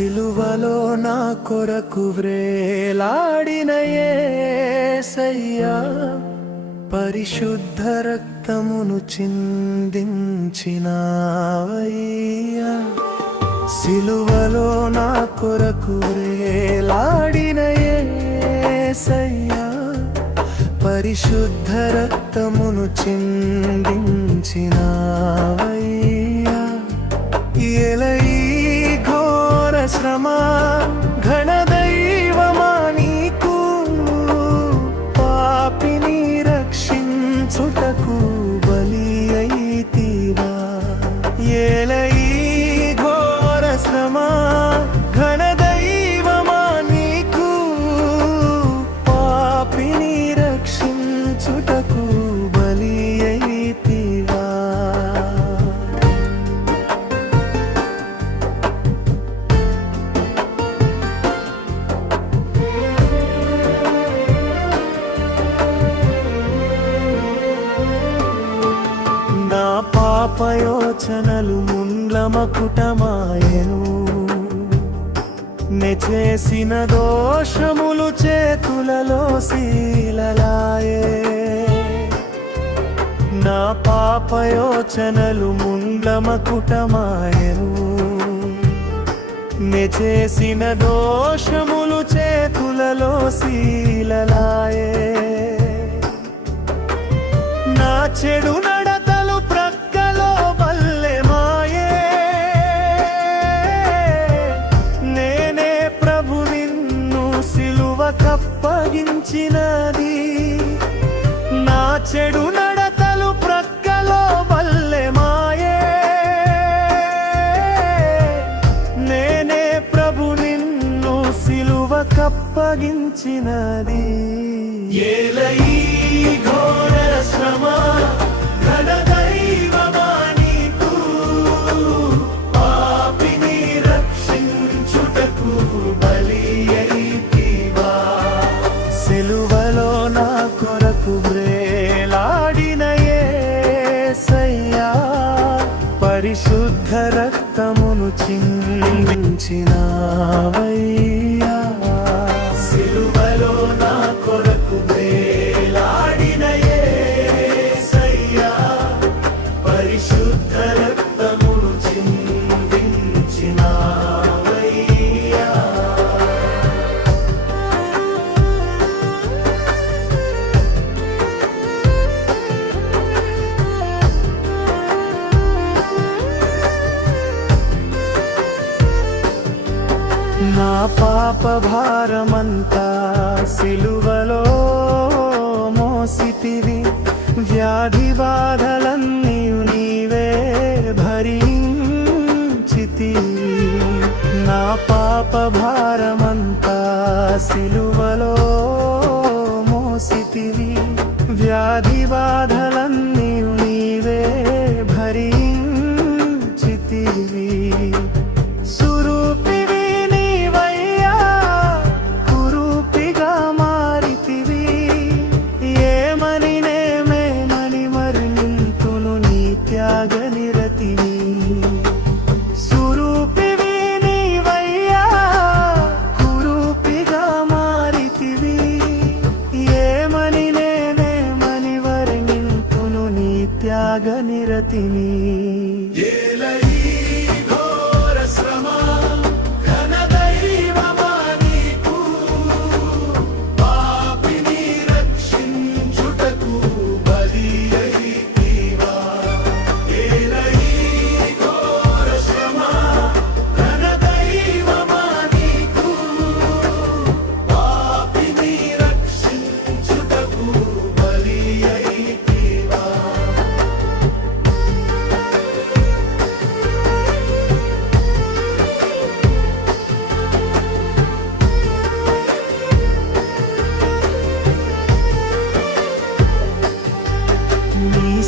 సిలువలో నా కొరకు వ్రేలాడిన యేసయ్యా, పరిశుద్ధ రక్తమును చిందించినావయ్యా. సిలువలో నా కొరకు వ్రేలాడిన యేసయ్యా, పరిశుద్ధ రక్తమును చిందించినావయ్యా. ఎలయి ఘోర శ్రమ ఘనదైవమా నీకు, పాపిని రక్షించుటకు బలి అయితివా. ఎలయి ఘోర శ్రమ ఘనదైవమా నీకు, పాపిని రక్షించుటకు బలి అయితివా. నా పాపయోచనలు ముండ్ల మకుటమాయెను, నే చేసిన దోషములు చేతులలో శీలలాయే. నా పాపయోచనలు ముండ్ల మకుటమాయెను, నే చేసిన దోషములు చేతులలో శీలలాయే. నా చెడు నడతలు ప్రక్కలో బల్లెమాయే, నేనే ప్రభు నిన్ను సిలువకప్పగించినది. నా చెడు నడతలు ప్రక్కలో బల్లెమాయే, నేనే ప్రభు నిన్ను సిలువకప్పగించినది. ఏలయి ఘోర శ్రమ ఘనదైవమా నీకు, పాపిని రక్షించుటకు బలి అయితివా. సిలువలో నా కొరకు వ్రేలాడిన యేసయ్యా, పరిశుద్ధ రక్తమును చిందించినావయ్యా. సిలువలో నా కొరకు వ్రేలాడిన యేసయ్యా, పరిశుద్ధ రక్తమును చిందించినావయ్యా. నా పాప భారమంతా సిలువలో మోసితివి, వ్యాధి బాధలన్నీ నీవే భరించితివి. నా పాప భారమంతా సిలువలో మోసితివి, వ్యాధి బాధలన్నీ నీవే భరించితివి. సురూపివి నీవయ్యా, కురూపిగా మారితివి. ఏమని నేనేమని వర్ణింతును నీ త్యాగ నిరతిని.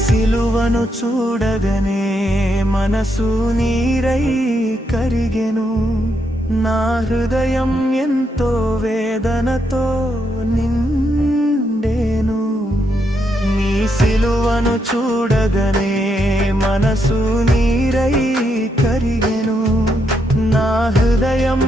సిలువను చూడగనే మనసు నీరై కరిగెను, నా హృదయం ఎంతో వేదనతో నిండెను. నీ సిలువను చూడగనే మనసు నీరై కరిగెను, నా హృదయం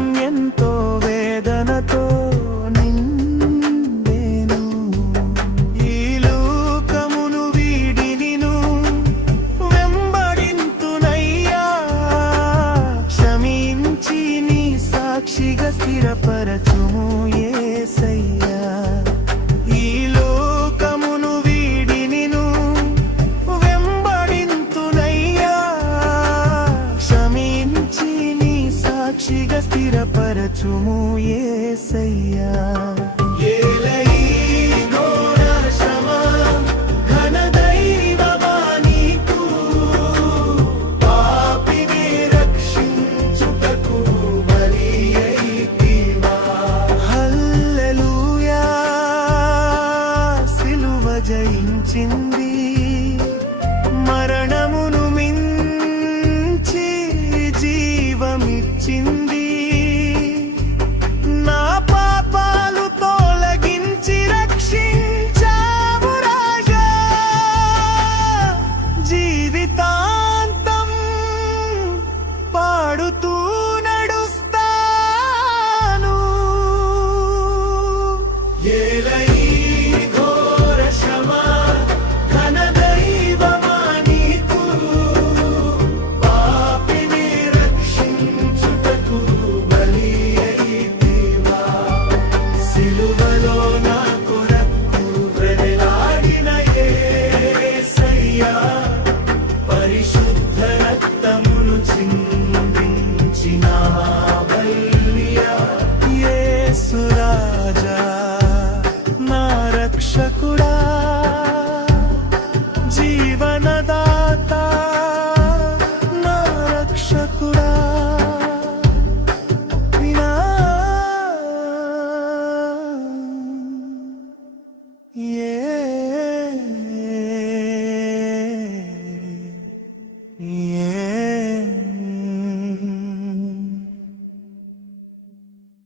బలపరచుము యేసయ్యా. ఏల ఈ ఘోర శ్రమ, ఘన దైవమా నీకు, పాపిని రక్షించుటకు బలి అయితివా. హల్లెలూయా, సిలువ జయించింది, మరణమును మించి జీవమిచ్చింది. నా పాపాలు తొలగించి రక్షించావు రాజా. జీవితాంతం పాడుతూ నడుస్తాను. ఏల ఈ ఘోర శ్రమ, ఘన దైవమా నీకు, పాపిని రక్షించుటకు బలి అయితివా. సిలువలో నా కొరకు వ్రేలాడిన యేసయ్యా, పరిశుద్ధ